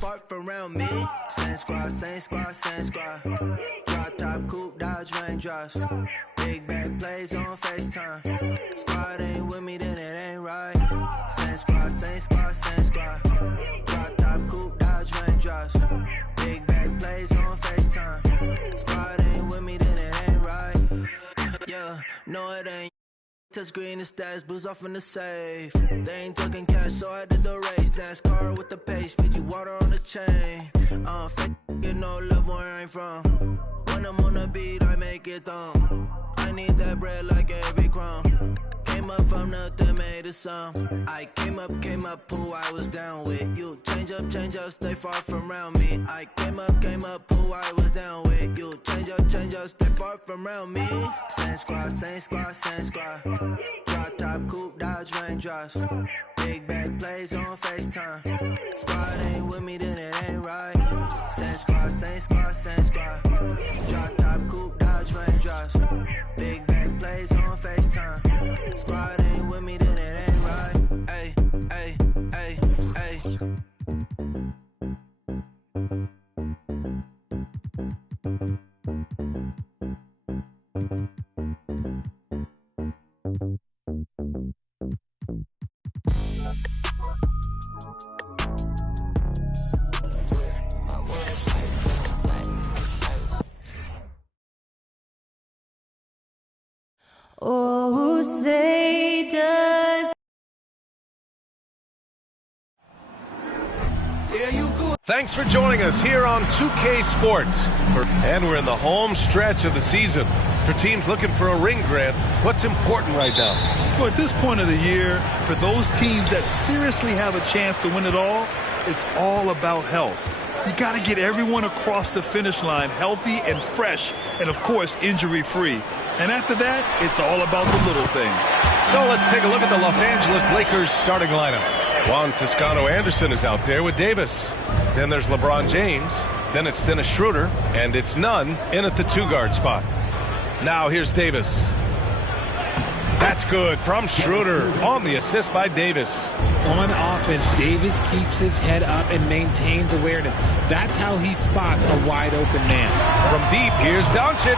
far from around me. Same squad, same squad, same squad. Drop top, coupe, dodge, raindrops. Big back plays on FaceTime. Squad ain't with me, then it ain't right. Same squad, same squad, same squad. Drop top, coupe, dodge, raindrops. Big back plays on FaceTime. Squad ain't with me, then it ain't right. Yeah, no it ain't. Touch green and stats, booze off in the safe. They ain't talking cash, so I did the race. NASCAR with the pace, Fiji water on the chain. Fake, get no love where I'm from. When I'm on the beat, I make it thumb. I need that bread like every crumb. Came up from nothing, made it some. I came up, who I was down with. You change up, stay far from around me. I came up, who I was down with. You change up, stay far from around me. Same squad, same squad, same squad. Drop top, coupe, dodge, raindrops. Big back plays on FaceTime. Squad ain't with me, then it ain't right. Same squad, same squad, same squad. Drop top, coupe, dodge, raindrops. Big back plays on FaceTime. Squad ain't with me, then it ain't right. Ay, ay, ay, ay. Oh, say does. Thanks for joining us here on 2K Sports. And we're in the home stretch of the season. For teams looking for a ring, Grant, what's important right now? Well, at this point of the year, for those teams that seriously have a chance to win it all, it's all about health. You got to get everyone across the finish line healthy and fresh, and of course, injury-free. And after that, it's all about the little things. So let's take a look at the Los Angeles Lakers starting lineup. Juan Toscano-Anderson is out there with Davis. Then there's LeBron James. Then it's Dennis Schroeder. And it's Nunn in at the two-guard spot. Now here's Davis. That's good from Schroeder on the assist by Davis. On offense, Davis keeps his head up and maintains awareness. That's how he spots a wide-open man. From deep, here's Doncic.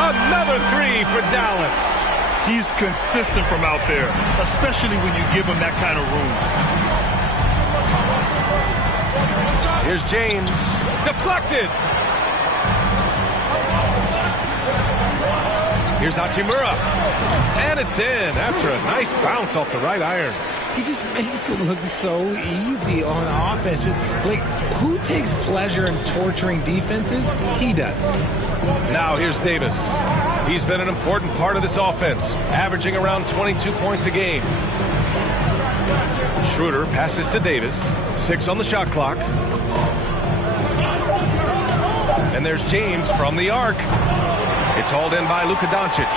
Another three for Dallas. He's consistent from out there, especially when you give him that kind of room. Here's James. Deflected. Here's Hachimura. And it's in after a nice bounce off the right iron. He just makes it look so easy on offense. Like, who takes pleasure in torturing defenses? He does. Now here's Davis. He's been an important part of this offense, averaging around 22 points a game. Schroeder passes to Davis. 6 on the shot clock. And there's James from the arc. It's hauled in by Luka Doncic.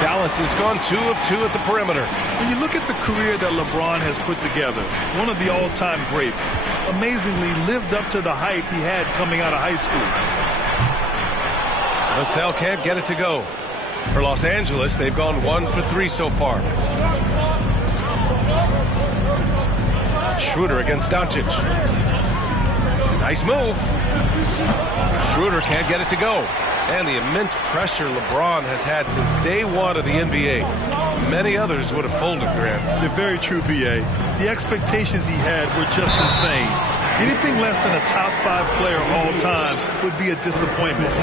Dallas has gone 2 of 2 at the perimeter. When you look at the career that LeBron has put together, one of the all-time greats, amazingly lived up to the hype he had coming out of high school. Vassell can't get it to go. For Los Angeles, they've gone 1 for 3 so far. Schroeder against Doncic. Nice move. Schroeder can't get it to go. And the immense pressure LeBron has had since day one of the NBA. Many others would have folded, Grant. You're very true, B.A. The expectations he had were just insane. Anything less than a top 5 player all time would be a disappointment.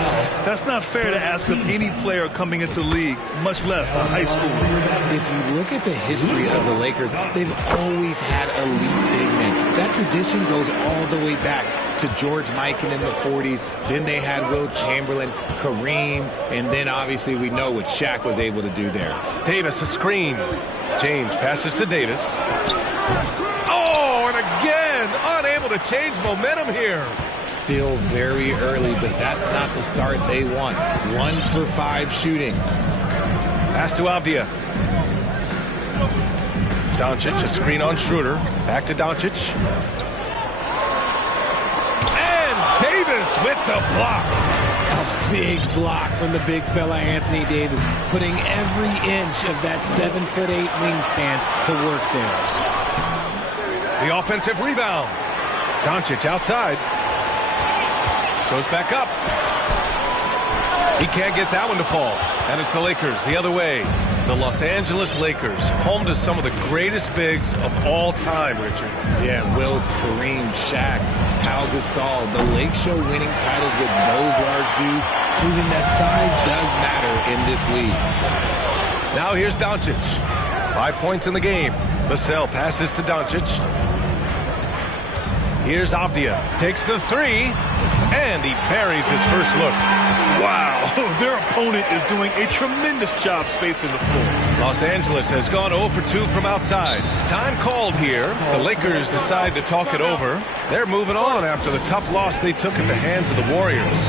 That's not fair to ask of any player coming into the league, much less a high schooler. If you look at the history of the Lakers, they've always had elite big men. That tradition goes all the way back to George Mikan in the 40s. Then they had Wilt Chamberlain, Kareem, and then obviously we know what Shaq was able to do there. Davis a screen. James passes to Davis. Oh, and again, unable to change momentum here. Still very early, but that's not the start they want. 1 for 5 shooting. Pass to Avdija. Doncic, a screen on Schroeder. Back to Doncic. Davis with the block. A big block from the big fella Anthony Davis, putting every inch of that 7'8" wingspan to work there. The offensive rebound. Doncic outside. Goes back up. He can't get that one to fall. And it's the Lakers the other way. The Los Angeles Lakers, home to some of the greatest bigs of all time, Richard. Yeah, Wilt, Kareem, Shaq, Pau Gasol, the Lake Show winning titles with those large dudes, proving that size does matter in this league. Now here's Doncic. 5 points in the game. Vassell passes to Doncic. Here's Avdija. Takes the three, and he buries his first look. Wow, their opponent is doing a tremendous job spacing the floor. Los Angeles has gone 0 for 2 from outside. Time called here. The Lakers decide to talk it over. They're moving on after the tough loss they took at the hands of the Warriors.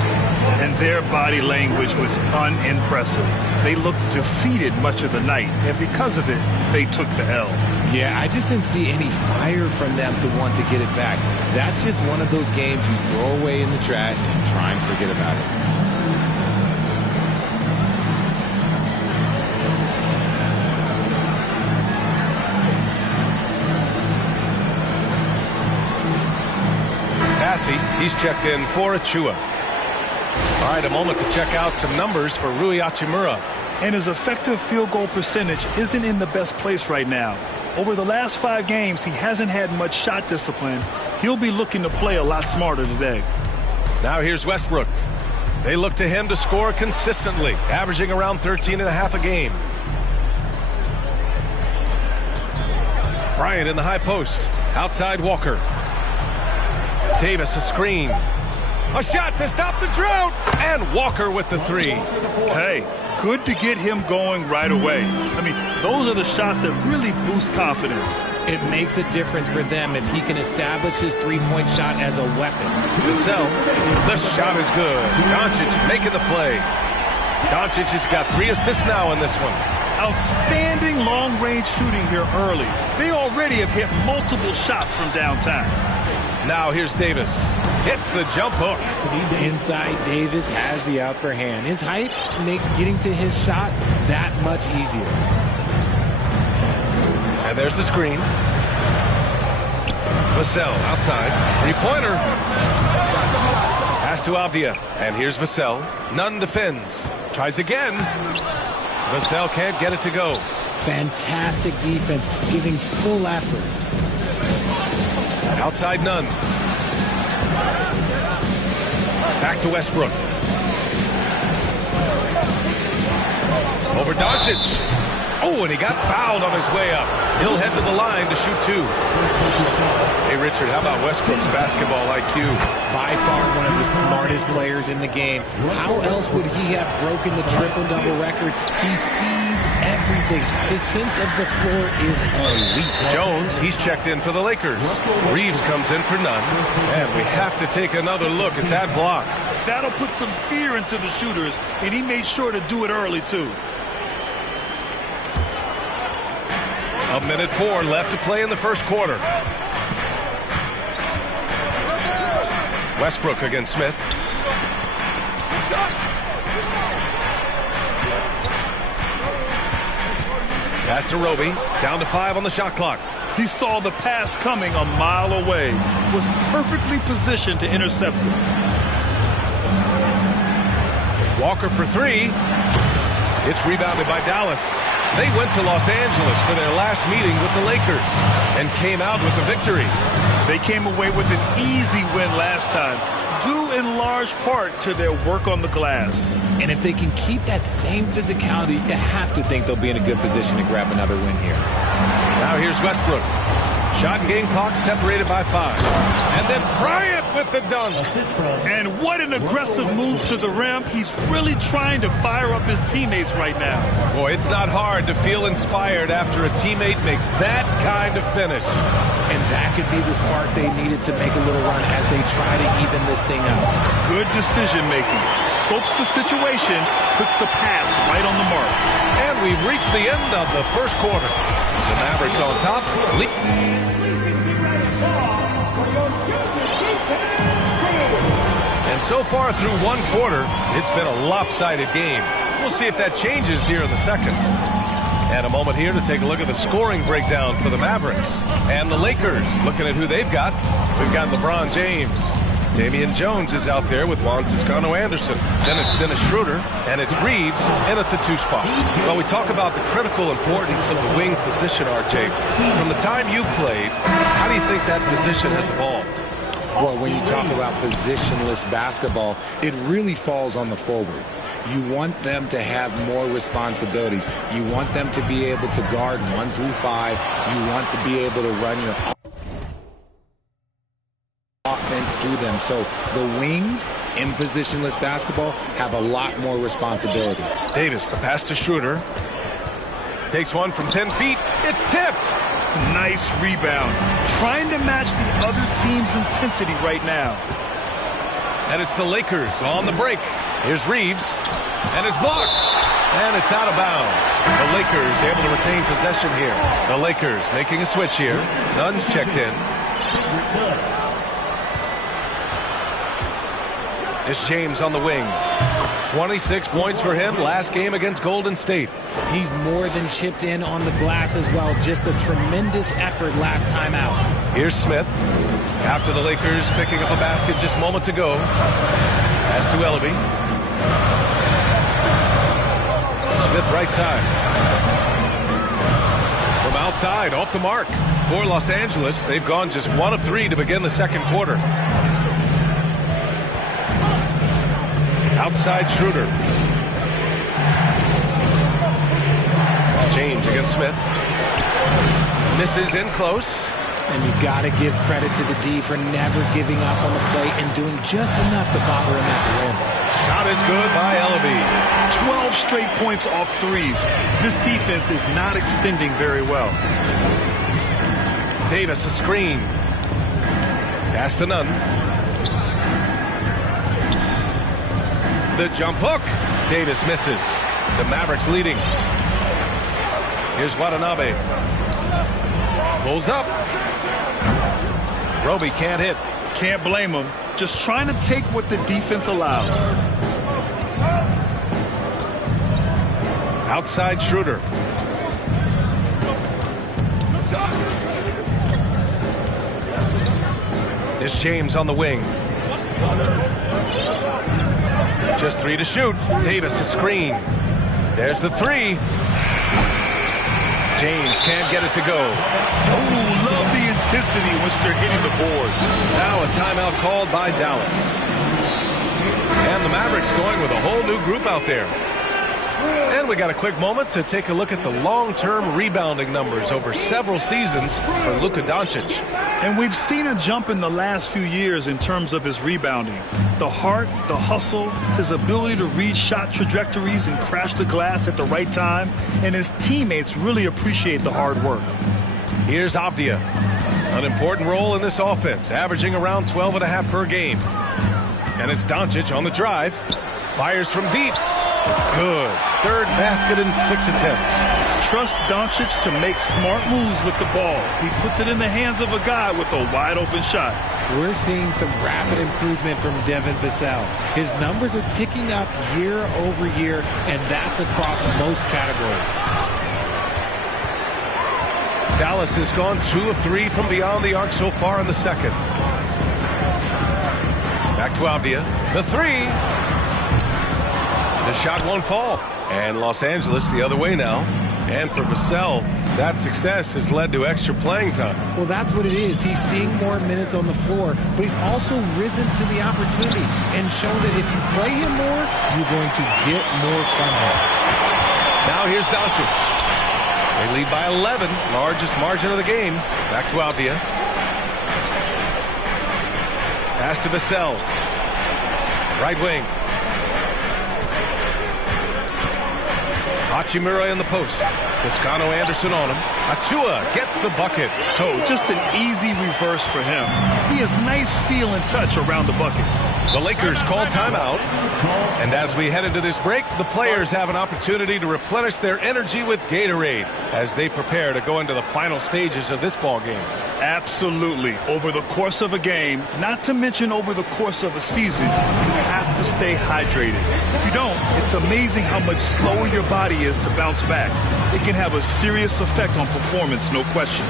And their body language was unimpressive. They looked defeated much of the night, and because of it, they took the L. Yeah, I just didn't see any fire from them to want to get it back. That's just one of those games you throw away in the trash and try and forget about it. He's checked in for Achiuwa. All right, a moment to check out some numbers for Rui Hachimura. And his effective field goal percentage isn't in the best place right now. Over the last 5 games, he hasn't had much shot discipline. He'll be looking to play a lot smarter today. Now here's Westbrook. They look to him to score consistently, averaging around 13.5 a game. Bryant in the high post. Outside Walker. Davis a screen. A shot to stop the drought. And Walker with the three. Hey, good to get him going right away. I mean, those are the shots that really boost confidence. It makes a difference for them if he can establish his three-point shot as a weapon. Vassell, the shot is good. Doncic making the play. Doncic has got 3 assists now in this one. Outstanding long-range shooting here early. They already have hit multiple shots from downtown. Now here's Davis. Hits the jump hook. Inside, Davis has the upper hand. His height makes getting to his shot that much easier. And there's the screen. Vassell outside. 3-pointer. Pass to Avdija. And here's Vassell. Nunn defends. Tries again. Vassell can't get it to go. Fantastic defense, giving full effort. Outside Nunn. Back to Westbrook. Over Doncic. Oh, and he got fouled on his way up. He'll head to the line to shoot 2. Hey, Richard, how about Westbrook's basketball IQ? By far one of the smartest players in the game. How else would he have broken the triple-double record? He sees everything. His sense of the floor is elite. Jones, he's checked in for the Lakers. Reeves comes in for Nunn. And we have to take another look at that block. That'll put some fear into the shooters, and he made sure to do it early, too. 1:04 left to play in the first quarter. Westbrook against Smith. Pass to Roby. Down to 5 on the shot clock. He saw the pass coming a mile away. Was perfectly positioned to intercept it. Walker for 3. It's rebounded by Dallas. They went to Los Angeles for their last meeting with the Lakers and came out with a victory. They came away with an easy win last time, due in large part to their work on the glass. And if they can keep that same physicality, you have to think they'll be in a good position to grab another win here. Now here's Westbrook. Shot and game clock separated by 5. And then Bryant with the dunk. And what an aggressive move to the rim. He's really trying to fire up his teammates right now. Boy, it's not hard to feel inspired after a teammate makes that kind of finish. And that could be the spark they needed to make a little run as they try to even this thing out. Good decision making. Scopes the situation, puts the pass right on the mark. And we've reached the end of the first quarter. The Mavericks on top. And so far through one quarter, it's been a lopsided game. We'll see if that changes here in the second. And a moment here to take a look at the scoring breakdown for the Mavericks. And the Lakers, looking at who they've got. We've got LeBron James. Damian Jones is out there with Juan Toscano-Anderson. Then it's Dennis Schroeder, and it's Reeves in at the 2 spot. Well, we talk about the critical importance of the wing position, RJ. From the time you played, how do you think that position has evolved? Well, when you talk about positionless basketball, it really falls on the forwards. You want them to have more responsibilities. You want them to be able to guard 1 through 5. You want to be able to run your offense through them. So the wings in positionless basketball have a lot more responsibility. Davis, the pass to Schroeder. Takes one from 10 feet. It's tipped. Nice rebound. Trying to match the other team's intensity right now. And it's the Lakers on the break. Here's Reeves. And it's blocked. And it's out of bounds. The Lakers able to retain possession here. The Lakers making a switch here. Nunn's checked in. It's James on the wing. 26 points for him last game against Golden State. He's more than chipped in on the glass as well. Just a tremendous effort last time out. Here's Smith. After the Lakers picking up a basket just moments ago. Pass to Ellaby. Smith right side. From outside, off the mark. For Los Angeles, they've gone just 1 of 3 to begin the second quarter. Outside Schroeder. James against Smith. Misses in close. And you got to give credit to the D for never giving up on the play and doing just enough to bother him at the rim. Shot is good by Ellaby. 12 straight points off threes. This defense is not extending very well. Davis a screen. Pass to Nunn. The jump hook. Davis misses. The Mavericks leading. Here's Watanabe. Pulls up. Roby can't hit. Can't blame him. Just trying to take what the defense allows. Outside Schroeder. It's James on the wing. Just 3 to shoot. Davis a screen. There's the 3. James can't get it to go. Oh, love the intensity once they're hitting the boards. Now a timeout called by Dallas. And the Mavericks going with a whole new group out there. And we got a quick moment to take a look at the long-term rebounding numbers over several seasons for Luka Doncic. And we've seen a jump in the last few years in terms of his rebounding. The heart, the hustle, his ability to read shot trajectories and crash the glass at the right time. And his teammates really appreciate the hard work. Here's Avdija. An important role in this offense, averaging around 12.5 per game. And it's Doncic on the drive. Fires from deep. Good. Third basket in 6 attempts. Trust Doncic to make smart moves with the ball. He puts it in the hands of a guy with a wide open shot. We're seeing some rapid improvement from Devin Vassell. His numbers are ticking up year over year, and that's across most categories. Dallas has gone 2 of 3 from beyond the arc so far in the second. Back to Avdija. The 3. The shot won't fall. And Los Angeles the other way now. And for Vassell, that success has led to extra playing time. Well, that's what it is. He's seeing more minutes on the floor, but he's also risen to the opportunity and shown that if you play him more, you're going to get more from him. Now here's Doncic. They lead by 11, largest margin of the game. Back to Avdija. Pass to Vassell. Right wing. Hachimura in the post. Toscano-Anderson on him. Achiuwa gets the bucket. Oh, just an easy reverse for him. He has nice feel and touch around the bucket. The Lakers call timeout. And as we head into this break, the players have an opportunity to replenish their energy with Gatorade as they prepare to go into the final stages of this ball game. Absolutely. Over the course of a game, not to mention over the course of a season, you have to stay hydrated. If you don't, it's amazing how much slower your body is to bounce back. It can have a serious effect on performance, no question.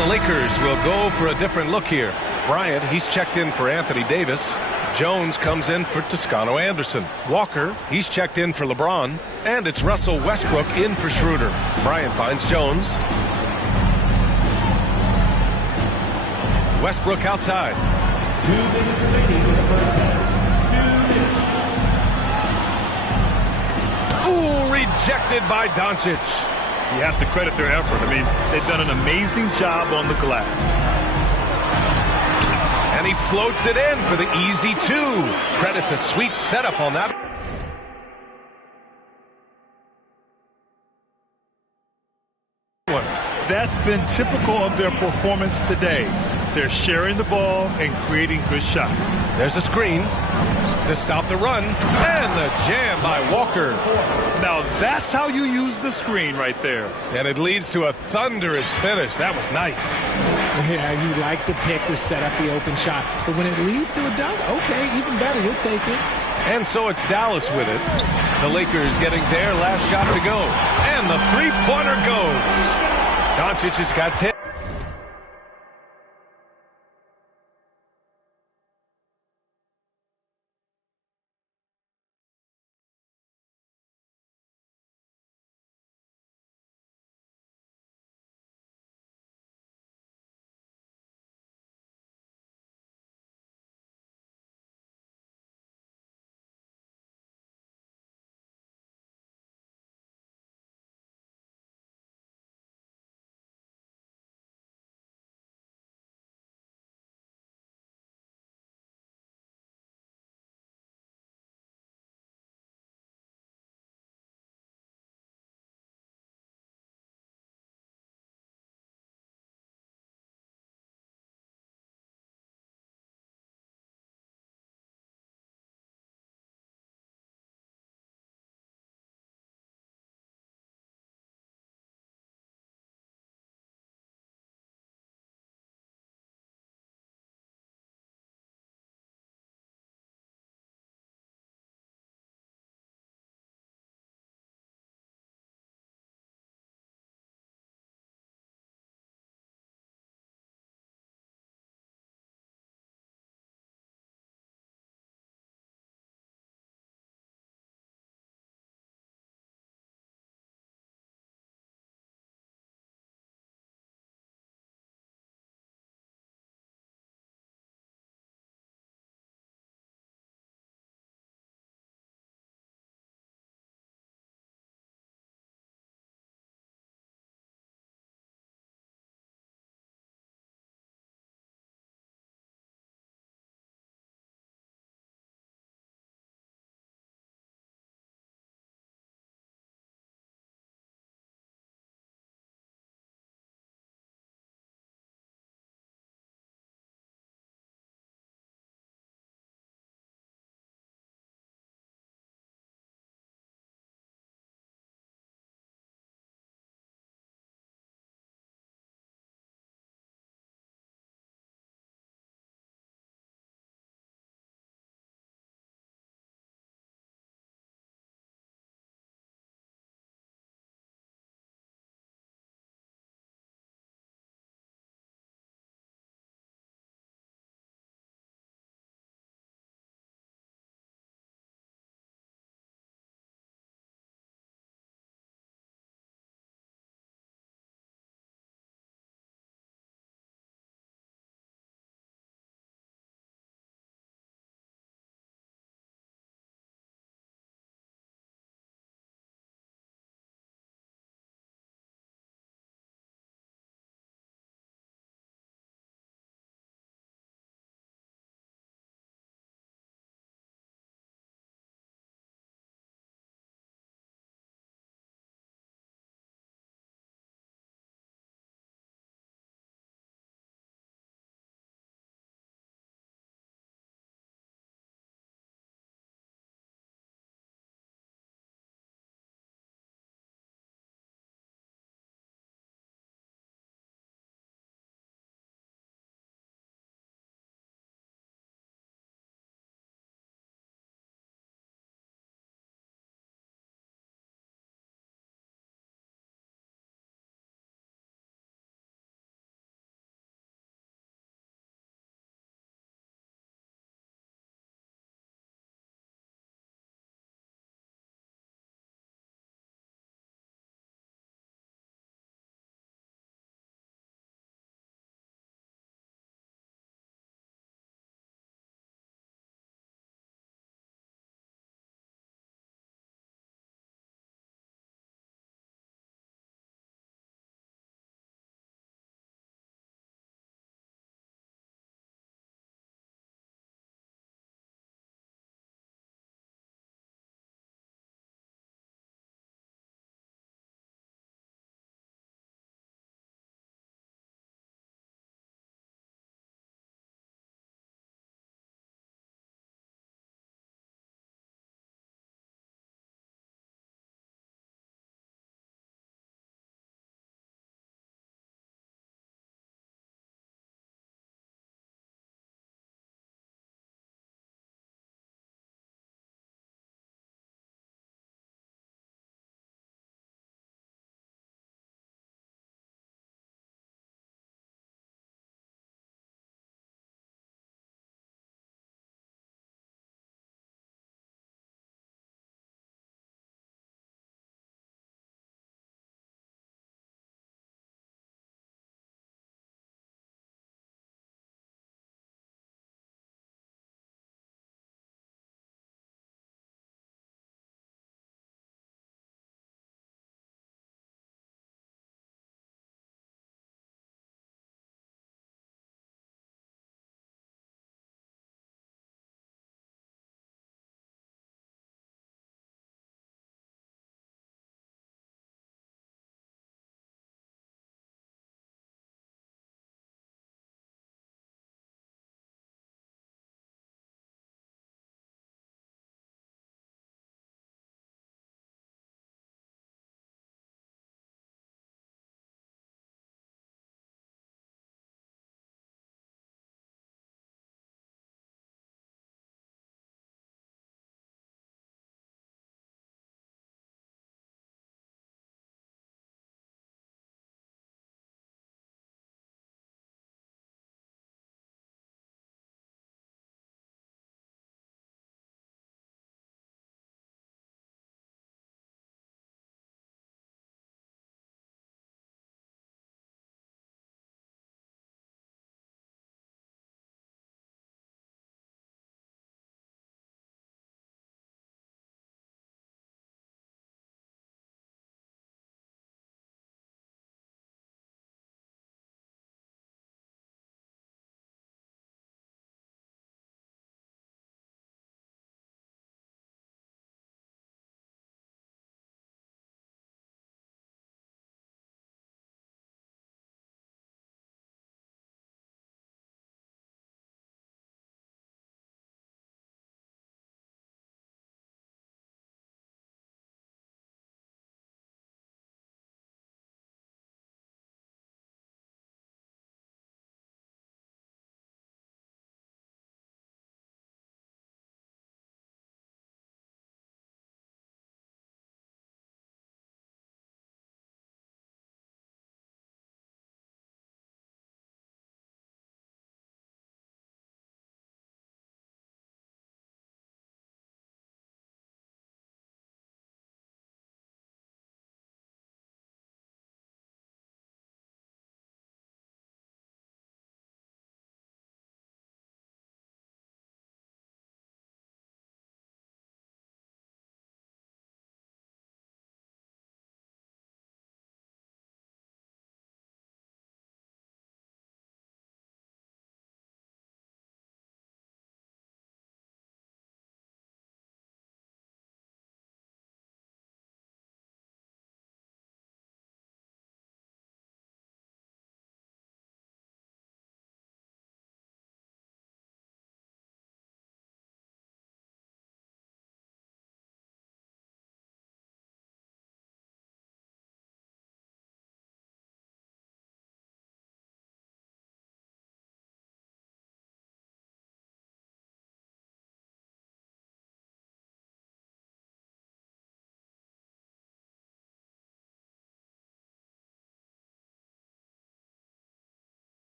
The Lakers will go for a different look here. Bryant, he's checked in for Anthony Davis. Jones comes in for Toscano Anderson. Walker, he's checked in for LeBron. And it's Russell Westbrook in for Schroeder. Bryant finds Jones. Westbrook outside. Ooh, rejected by Doncic. You have to credit their effort. I mean, they've done an amazing job on the glass. And he floats it in for the easy two. Credit the sweet setup on that. That's been typical of their performance today. They're sharing the ball and creating good shots. There's a screen to stop the run. And the jam by Walker. Now that's how you use the screen right there. And it leads to a thunderous finish. That was nice. Yeah, you like the pick to set up the open shot. But when it leads to a dunk, okay, even better, you'll take it. And so it's Dallas with it. The Lakers getting their last shot to go. And the three-pointer goes. Doncic has got 10.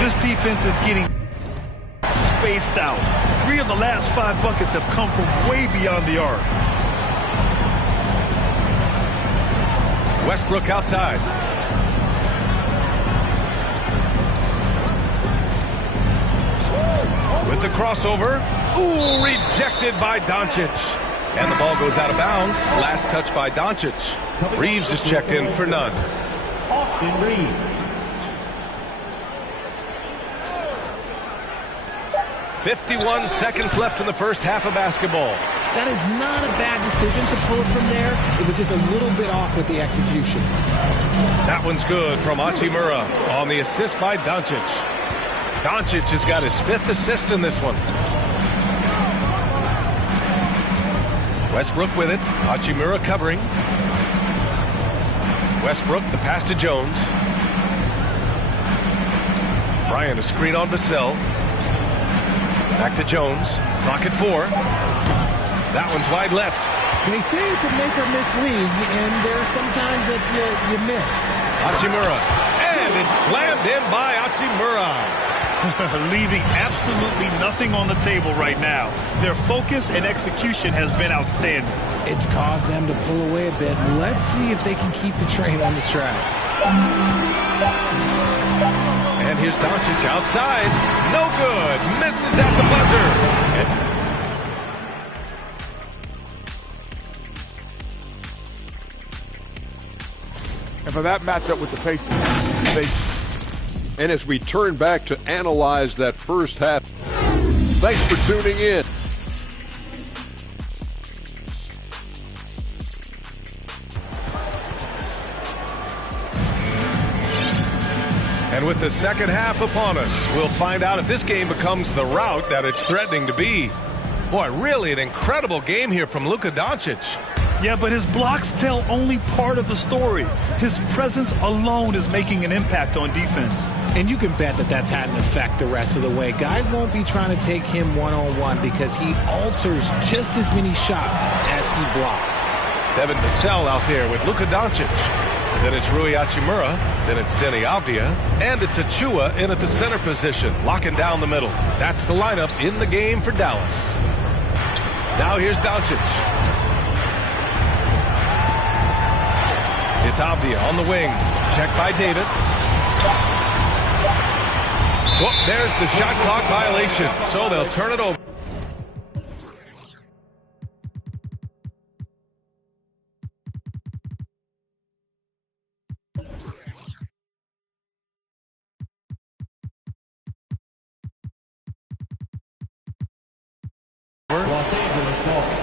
This defense is getting spaced out. 3 of the last 5 buckets have come from way beyond the arc. Westbrook outside. With the crossover. Ooh, rejected by Doncic. And the ball goes out of bounds. Last touch by Doncic. Reeves is checked in for none. Austin Reeves. 51 seconds left in the first half of basketball. That is not a bad decision to pull it from there. It was just a little bit off with the execution. That one's good from Hachimura on the assist by Doncic. Doncic has got his 5th assist in this one. Westbrook with it. Hachimura covering. Westbrook, the pass to Jones. Bryant, a screen on Vassell. Back to Jones. Clock at 4. That one's wide left. They say it's a make-or-miss league, and there's sometimes that you miss. Hachimura. And it's slammed in by Hachimura. Leaving absolutely nothing on the table right now. Their focus and execution has been outstanding. It's caused them to pull away a bit. Let's see if they can keep the train on the tracks. And here's Doncic outside. No good. Misses at the buzzer. And for that matchup with the Pacers, and as we turn back to analyze that first half, thanks for tuning in. And with the second half upon us, we'll find out if this game becomes the rout that it's threatening to be. Boy, really an incredible game here from Luka Doncic. Yeah, but his blocks tell only part of the story. His presence alone is making an impact on defense. And you can bet that that's had an effect the rest of the way. Guys won't be trying to take him one-on-one because he alters just as many shots as he blocks. Devin Vassell out there with Luka Doncic. Then it's Rui Hachimura. Then it's Deni Avdija. And it's Achiuwa in at the center position, locking down the middle. That's the lineup in the game for Dallas. Now here's Doncic. It's Avdija on the wing. Checked by Davis. Whoop, there's the shot clock violation. So they'll turn it over.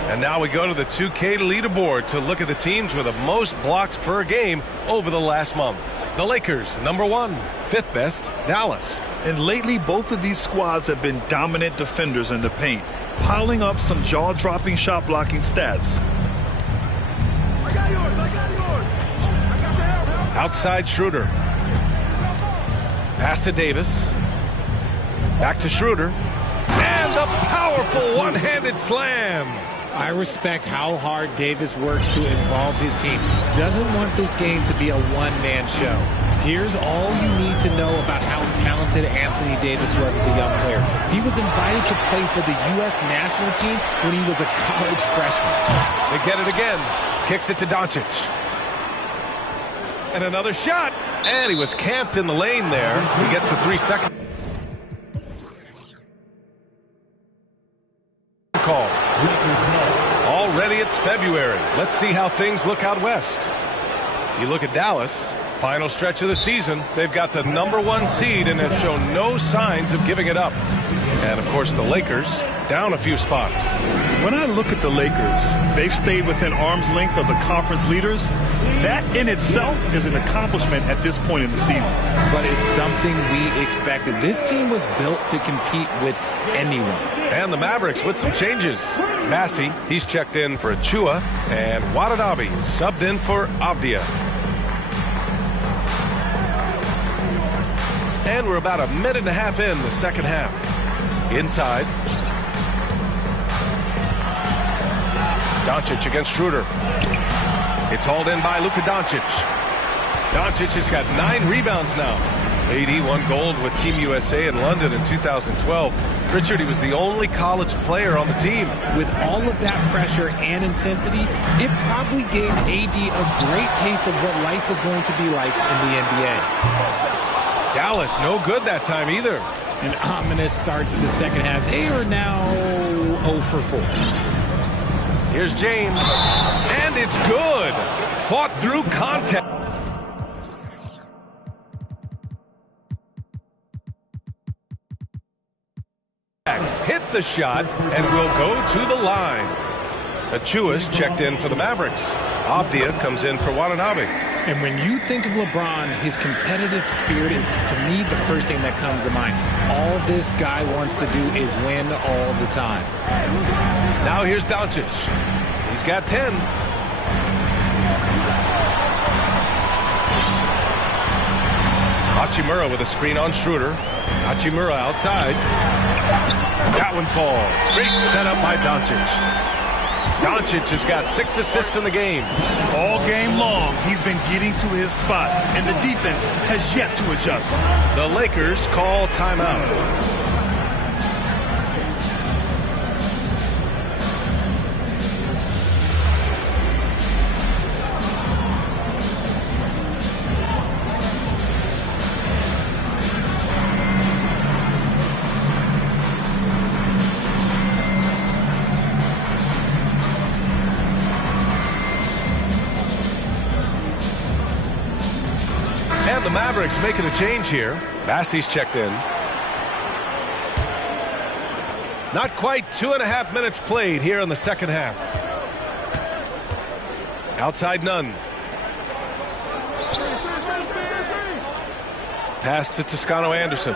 And now we go to the 2K leaderboard to look at the teams with the most blocks per game over the last month. The Lakers, number 1, 5th best, Dallas. And lately, both of these squads have been dominant defenders in the paint, piling up some jaw-dropping shot-blocking stats. I got yours. I got yours. Outside Schroeder. Pass to Davis. Back to Schroeder. And the powerful one-handed slam. I respect how hard Davis works to involve his team. Doesn't want this game to be a one-man show. Here's all you need to know about how talented Anthony Davis was as a young player. He was invited to play for the U.S. national team when he was a college freshman. They get it again. Kicks it to Doncic. And another shot. And he was camped in the lane there. He gets a 3-second call. Already it's February. Let's see how things look out west. You look at Dallas, final stretch of the season. They've got the number 1 seed and have shown no signs of giving it up. And, of course, the Lakers down a few spots. When I look at the Lakers, they've stayed within arm's length of the conference leaders. That in itself is an accomplishment at this point in the season. But it's something we expected. This team was built to compete with anyone. And the Mavericks with some changes. Massey, he's checked in for Achiuwa, and Watanabe subbed in for Avdija. And we're about a minute and a half in the second half. Inside. Doncic against Schroeder. It's hauled in by Luka Doncic. Doncic has got 9 rebounds now. AD won gold with Team USA in London in 2012. Richard, he was the only college player on the team. With all of that pressure and intensity, it probably gave AD a great taste of what life is going to be like in the NBA. Dallas, no good that time either. An ominous start to the second half. They are now 0 for 4. Here's James, and it's good. Fought through contact. Hit the shot and will go to the line. Achiuwa's checked in for the Mavericks. Avdija comes in for Watanabe. And when you think of LeBron, his competitive spirit is, to me, the first thing that comes to mind. All this guy wants to do is win all the time. Now here's Doncic. He's got 10. Hachimura with a screen on Schroeder. Hachimura outside. That one falls. Great setup by Doncic. Doncic has got 6 assists in the game. All game long, he's been getting to his spots, and the defense has yet to adjust. The Lakers call timeout. And the Mavericks making a change here. Vassell's checked in. Not quite 2.5 minutes played here in the second half. Outside none. Pass to Toscano-Anderson.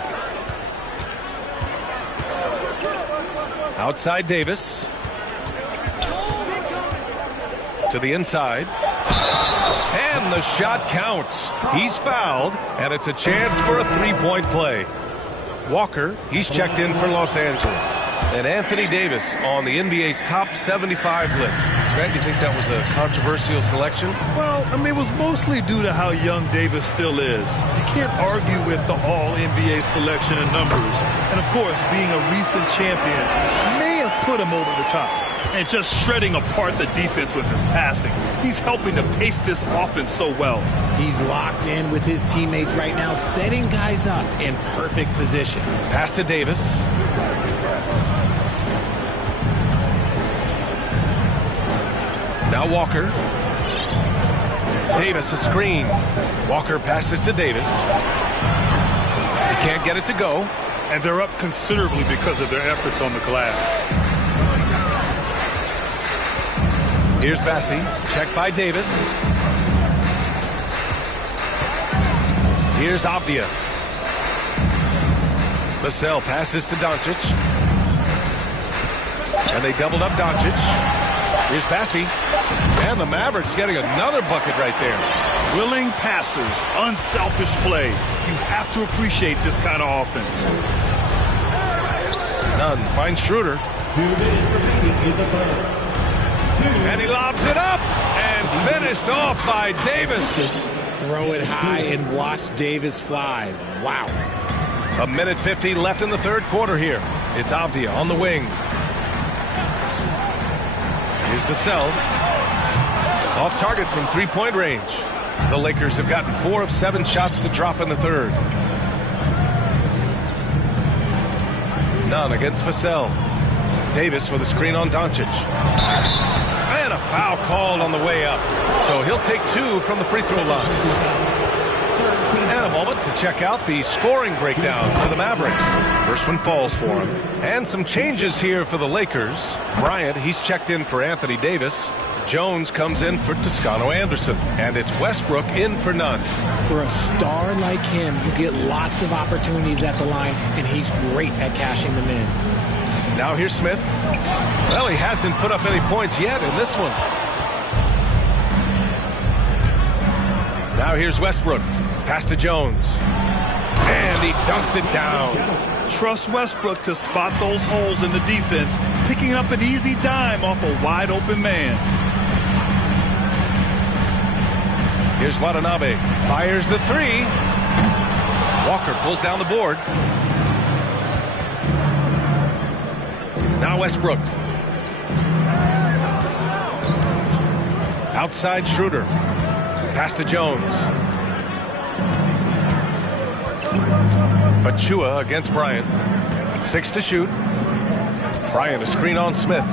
Outside Davis. To the inside. And the shot counts. He's fouled, and it's a chance for a three-point play. Walker, he's checked in for Los Angeles. And Anthony Davis on the NBA's top 75 list. Grant, do you think that was a controversial selection? Well, I mean, it was mostly due to how young Davis still is. You can't argue with the all-NBA selection and numbers. And, of course, being a recent champion may have put him over the top. And just shredding apart the defense with his passing. He's helping to pace this offense so well. He's locked in with his teammates right now, setting guys up in perfect position. Pass to Davis. Now Walker. Davis a screen. Walker passes to Davis. He can't get it to go. And they're up considerably because of their efforts on the glass. Here's Vassell, checked by Davis. Here's Avdija. Vassell passes to Doncic. And they doubled up Doncic. Here's Vassell. And the Mavericks getting another bucket right there. Willing passers, unselfish play. You have to appreciate this kind of offense. Nunn finds Schroeder. 2 minutes remaining in the third. And he lobs it up and finished off by Davis. Throw it high and watch Davis fly. Wow. 1:50 left in the third quarter here. It's Avdija on the wing. Here's Vassell. Off target from three-point range. The Lakers have gotten 4 of 7 shots to drop in the third. None against Vassell. Davis with a screen on Doncic. And a foul called on the way up. So he'll take 2 from the free throw line. And a moment to check out the scoring breakdown for the Mavericks. First one falls for him. And some changes here for the Lakers. Bryant, he's checked in for Anthony Davis. Jones comes in for Toscano-Anderson. And it's Westbrook in for Nunn. For a star like him, you get lots of opportunities at the line, and he's great at cashing them in. Now here's Smith. Well, he hasn't put up any points yet in this one. Now here's Westbrook. Pass to Jones. And he dunks it down. Trust Westbrook to spot those holes in the defense, picking up an easy dime off a wide open man. Here's Watanabe. Fires the 3. Walker pulls down the board. Now Westbrook. Outside Schroeder. Pass to Jones. Achiuwa against Bryant. 6 to shoot. Bryant a screen on Smith.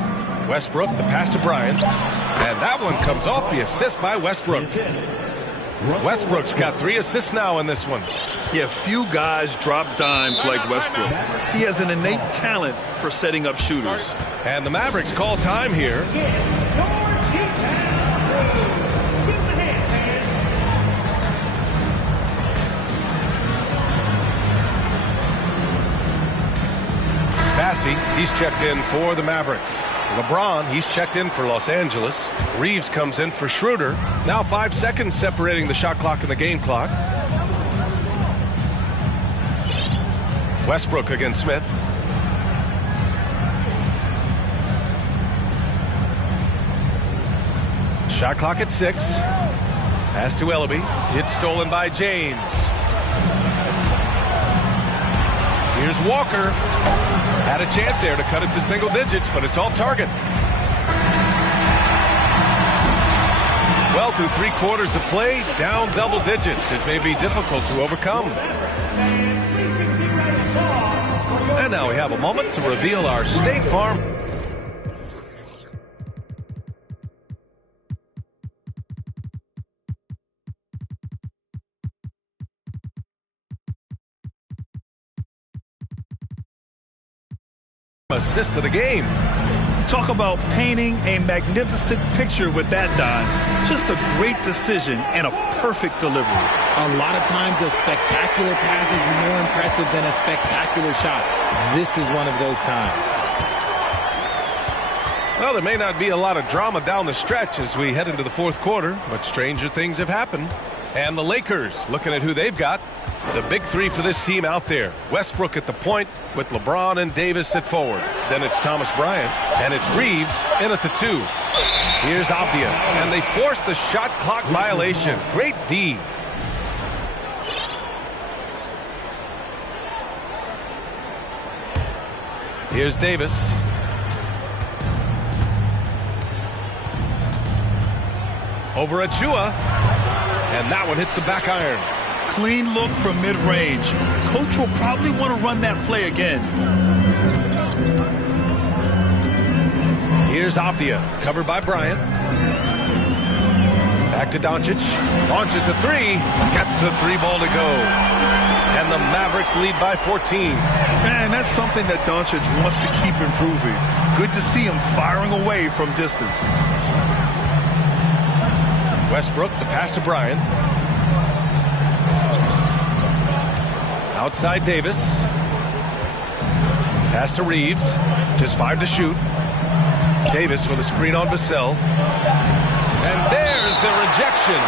Westbrook, the pass to Bryant. And that one comes off the assist by Westbrook. Westbrook's got 3 assists now in this one. Yeah, few guys drop dimes like Westbrook. He has an innate talent for setting up shooters. And the Mavericks call time here. Bassey, he's checked in for the Mavericks. LeBron, he's checked in for Los Angeles. Reeves comes in for Schroeder. Now 5 seconds separating the shot clock and the game clock. Westbrook against Smith. Shot clock at 6. Pass to Ellaby. It's stolen by James. Here's Walker. Had a chance there to cut it to single digits, but it's off target. Well, through 3 quarters of play, down double digits. It may be difficult to overcome. And now we have a moment to reveal our State Farm. Assist to the game. Talk about painting a magnificent picture with that dime. Just a great decision and a perfect delivery. A lot of times a spectacular pass is more impressive than a spectacular shot. This is one of those times. Well, there may not be a lot of drama down the stretch as we head into the 4th quarter, but stranger things have happened. And the Lakers, looking at who they've got. The big 3 for this team out there. Westbrook at the point with LeBron and Davis at forward. Then it's Thomas Bryant, and it's Reeves in at the 2. Here's Avdija, and they force the shot clock violation. Great D. Here's Davis. Over Achiuwa, and that one hits the back iron. Clean look from mid-range. Coach will probably want to run that play again. Here's Avdija, covered by Bryant. Back to Doncic. Launches a 3. Gets the 3 ball to go. And the Mavericks lead by 14. Man, that's something that Doncic wants to keep improving. Good to see him firing away from distance. Westbrook, the pass to Bryant. Outside Davis. Pass to Reeves. Just 5 to shoot. Davis with a screen on Vassell. And there's the rejection.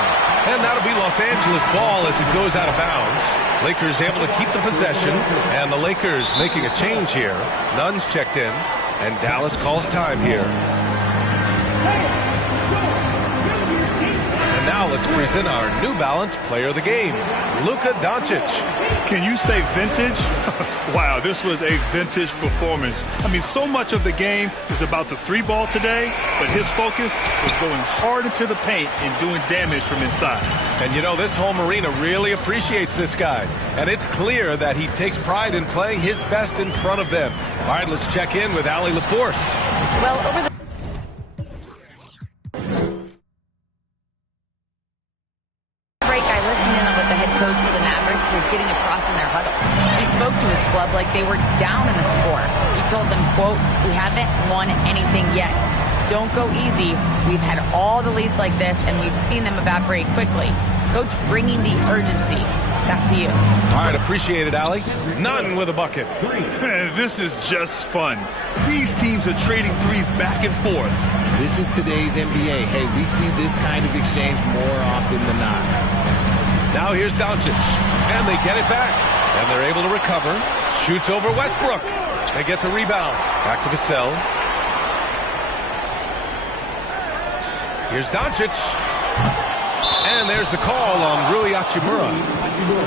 And that'll be Los Angeles ball as it goes out of bounds. Lakers able to keep the possession. And the Lakers making a change here. Nunn's checked in. And Dallas calls time here. And now let's present our New Balance player of the game, Luka Doncic. Can you say vintage? Wow, this was a vintage performance. I mean, so much of the game is about the 3 ball today, but his focus was going hard into the paint and doing damage from inside. And you know, this home arena really appreciates this guy. And it's clear that he takes pride in playing his best in front of them. All right, let's check in with Allie LaForce. Well, over the break, I listened in on what the head coach for the Mavericks was getting across in their huddle. He spoke to his club like they were down in the score. He told them, quote, "We haven't won anything yet. Don't go easy. We've had all the leads like this, and we've seen them evaporate quickly." Coach bringing the urgency. Back to you. All right, appreciate it, Allie. Nunn with a bucket. This is just fun. These teams are trading threes back and forth. This is today's NBA. Hey, we see this kind of exchange more often than not. Now here's Doncic, and they get it back. And they're able to recover. Shoots over Westbrook. They get the rebound. Back to Vassell. Here's Doncic. And there's the call on Rui Hachimura.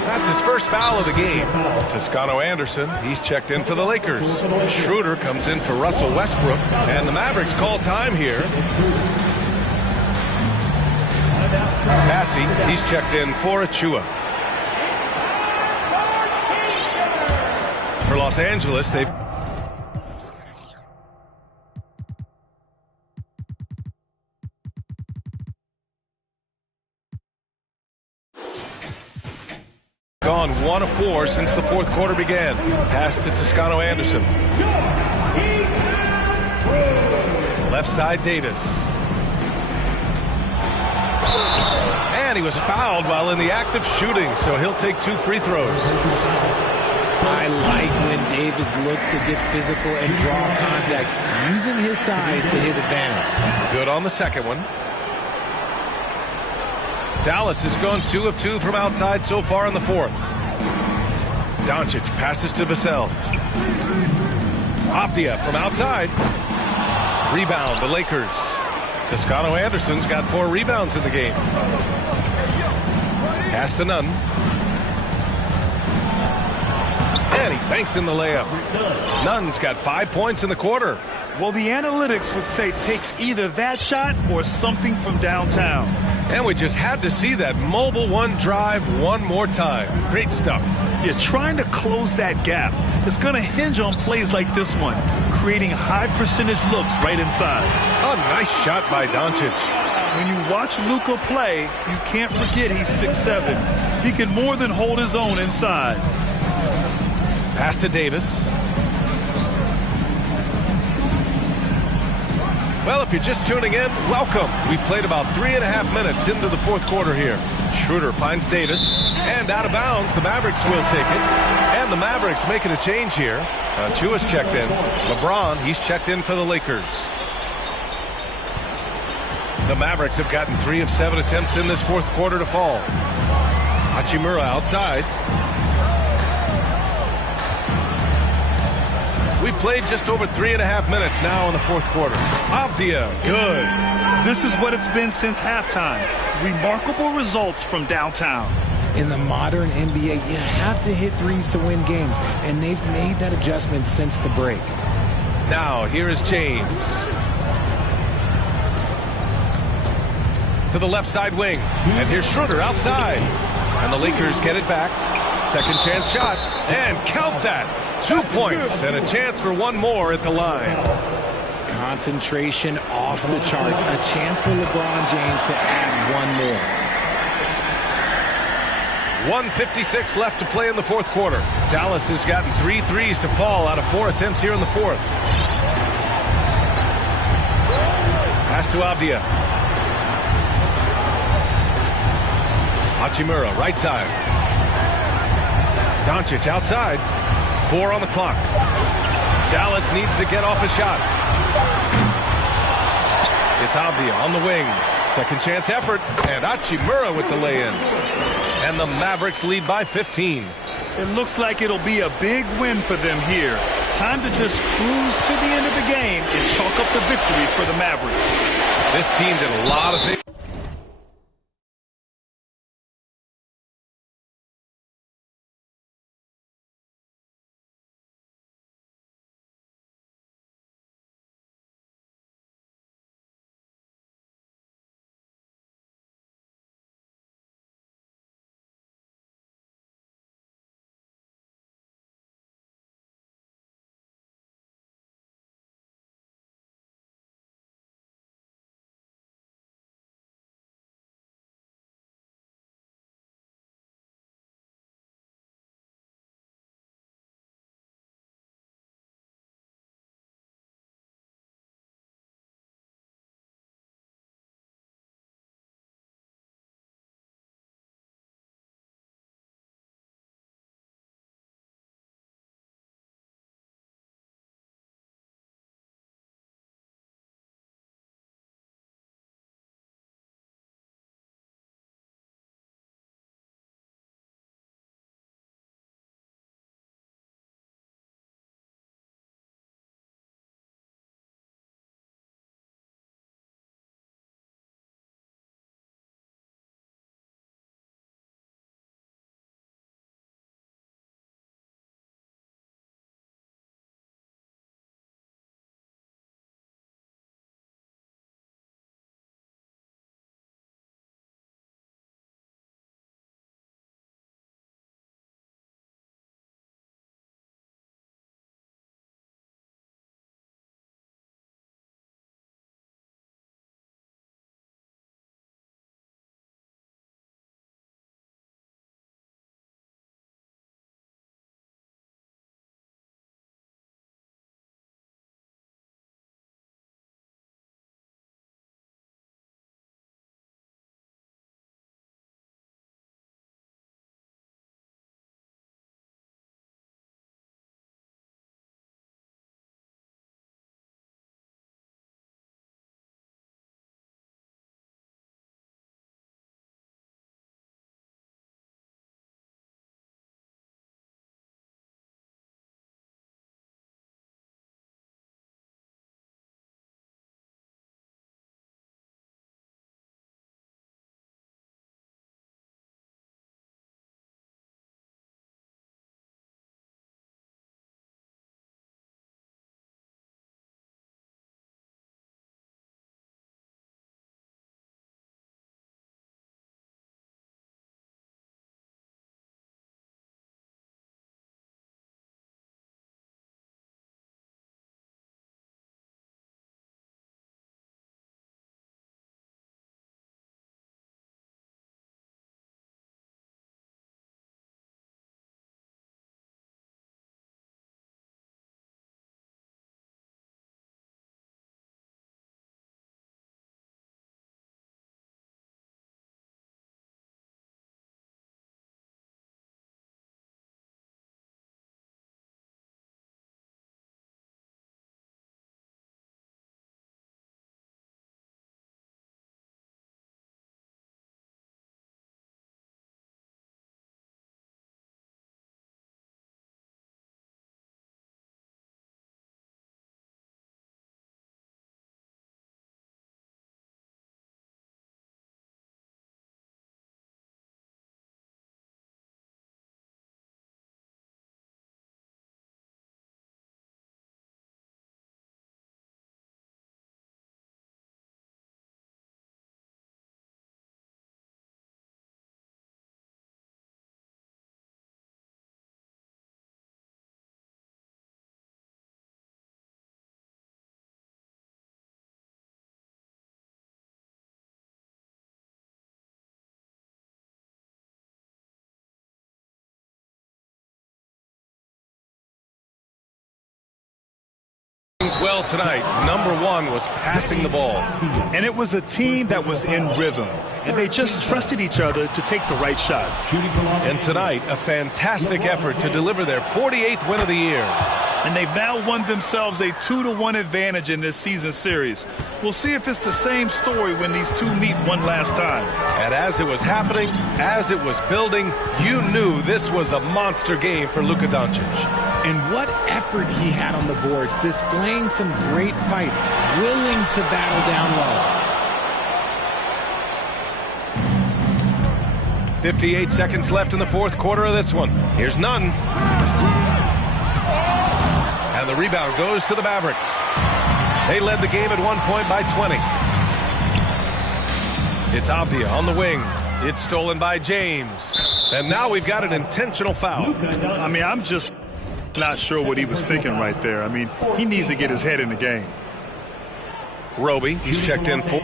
That's his first foul of the game. Toscano Anderson, he's checked in for the Lakers. Schroeder comes in for Russell Westbrook. And the Mavericks call time here. Passy, he's checked in for Achiuwa. For Los Angeles, they've gone 1 of 4 since the fourth quarter began. Pass to Toscano Anderson. Left side Davis. And he was fouled while in the act of shooting, so he'll take 2 free throws. I like when Davis looks to get physical and draw contact, using his size to his advantage. Good on the second one. Dallas has gone 2 of 2 from outside so far in the fourth. Doncic passes to Vassell. Avdija from outside. Rebound, the Lakers. Toscano Anderson's got 4 rebounds in the game. Pass to Nunn. And he banks in the layup. Nunn's got 5 points in the quarter. Well, the analytics would say take either that shot or something from downtown. And we just had to see that mobile one drive one more time. Great stuff. You're trying to close that gap. It's going to hinge on plays like this one, creating high percentage looks right inside. A nice shot by Doncic. When you watch Luka play, you can't forget he's 6'7". He can more than hold his own inside. Pass to Davis. Well, if you're just tuning in, welcome. We played about 3.5 minutes into the fourth quarter here. Schroeder finds Davis, and out of bounds, the Mavericks will take it. And the Mavericks making a change here. Achiuwa's checked in. LeBron, he's checked in for the Lakers. The Mavericks have gotten 3 of 7 attempts in this fourth quarter to fall. Hachimura outside. We've played just over 3.5 minutes now in the fourth quarter. Avdija, good. This is what it's been since halftime. Remarkable results from downtown. In the modern NBA, you have to hit threes to win games, and they've made that adjustment since the break. Now, here is James. To the left side wing. And here's Schroeder outside. And the Lakers get it back. Second chance shot. And count that. 2 points and a chance for one more at the line. Concentration off the charts. A chance for LeBron James to add one more. 1:56 left to play in the fourth quarter. Dallas has gotten 3 threes to fall out of 4 attempts here in the fourth. Pass to Avdija. Hachimura, right side. Doncic outside. 4 on the clock. Dallas needs to get off a shot. It's Avdija on the wing. Second chance effort. And Hachimura with the lay-in. And the Mavericks lead by 15. It looks like it'll be a big win for them here. Time to just cruise to the end of the game and chalk up the victory for the Mavericks. This team did a lot of things. well tonight. Number one was passing the ball. And it was a team that was in rhythm. And they just trusted each other to take the right shots. And tonight, a fantastic effort to deliver their 48th win of the year. And they've now won themselves a 2-1 advantage in this season series. We'll see if it's the same story when these two meet one last time. And as it was happening, as it was building, you knew this was a monster game for Luka Doncic. And what effort he had on the boards, displaying some great fight, willing to battle down low. 58 seconds left in the fourth quarter of this one. Here's none. And the rebound goes to the Mavericks. They led the game at one point by 20. It's Avdija on the wing. It's stolen by James. And now we've got an intentional foul. I mean, I'm just not sure what he was thinking right there. I mean, he needs to get his head in the game. Roby, he's checked in for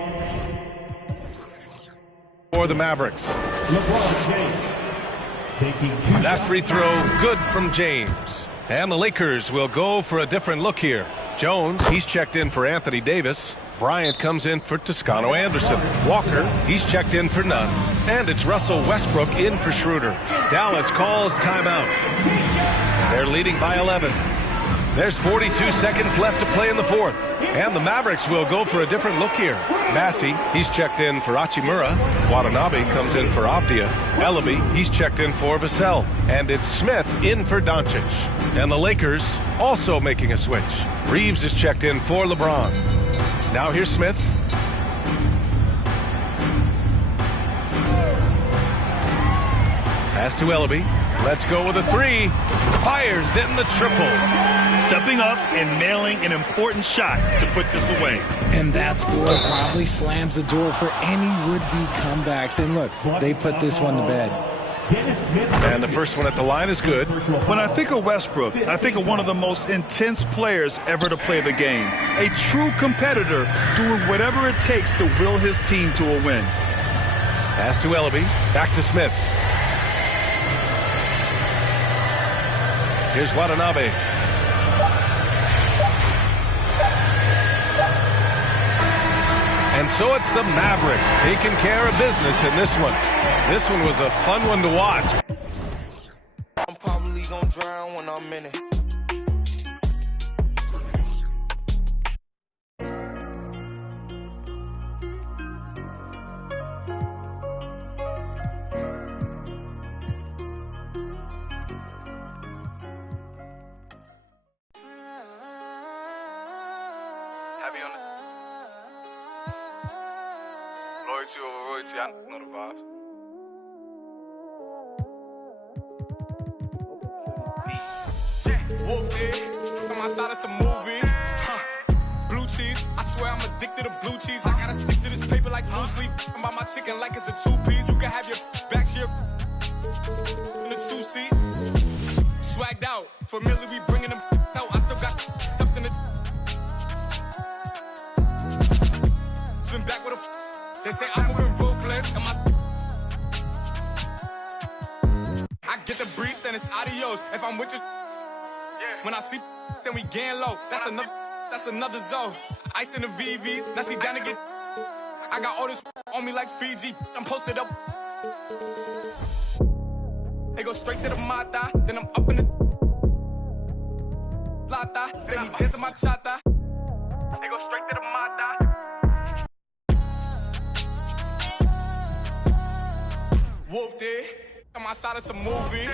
the Mavericks. That free throw good from James. And the Lakers will go for a different look here. Jones, he's checked in for Anthony Davis. Bryant comes in for Toscano Anderson. Walker, he's checked in for Nunn. And it's Russell Westbrook in for Schroeder. Dallas calls timeout. They're leading by 11. There's 42 seconds left to play in the fourth. And the Mavericks will go for a different look here. Massey, he's checked in for Hachimura. Watanabe comes in for Avdija. Ellaby, he's checked in for Vassell. And it's Smith in for Doncic. And the Lakers also making a switch. Reeves is checked in for LeBron. Now here's Smith. Pass to Ellaby. Let's go with a three. Fires in the triple. Stepping up and nailing an important shot to put this away. And that score probably slams the door for any would-be comebacks. And look, they put this one to bed. And the first one at the line is good. When I think of Westbrook, I think of one of the most intense players ever to play the game. A true competitor doing whatever it takes to will his team to a win. Pass to Ellaby. Back to Smith. Here's Watanabe. And so it's the Mavericks taking care of business in this one. This one was a fun one to watch. I'm probably gonna drown when I'm in it. Heavy on it. Loyalty over royalty, I know the vibes. Whooped it, on my side it's a movie. Blue cheese, I swear I'm addicted to blue cheese. I gotta stick to this paper like blue sleep. I'm about my chicken like it's a two-piece. You can have your back here in the two-seat. Swagged out, familiar, we bringing them out. I still got stuffed in the... Swim back with a... They say I'm moving ruthless, and I get the breeze, then it's adios. If I'm with you, when I see, then we gang low. That's another zone. Ice in the VVs, now she down to get. I got all this on me like Fiji. I'm posted up. They go straight to the mata, then I'm up in the plata. Then he dancing my chata. They go straight to the mata. Whooped it, on my side it's a movie.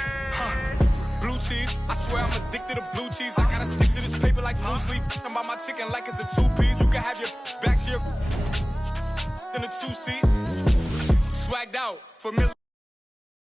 Blue cheese, I swear I'm addicted to blue cheese. I gotta stick to this paper like blue sleep. I'm about my chicken like it's a two-piece. You can have your back here in a two-seat. Swagged out, familiar.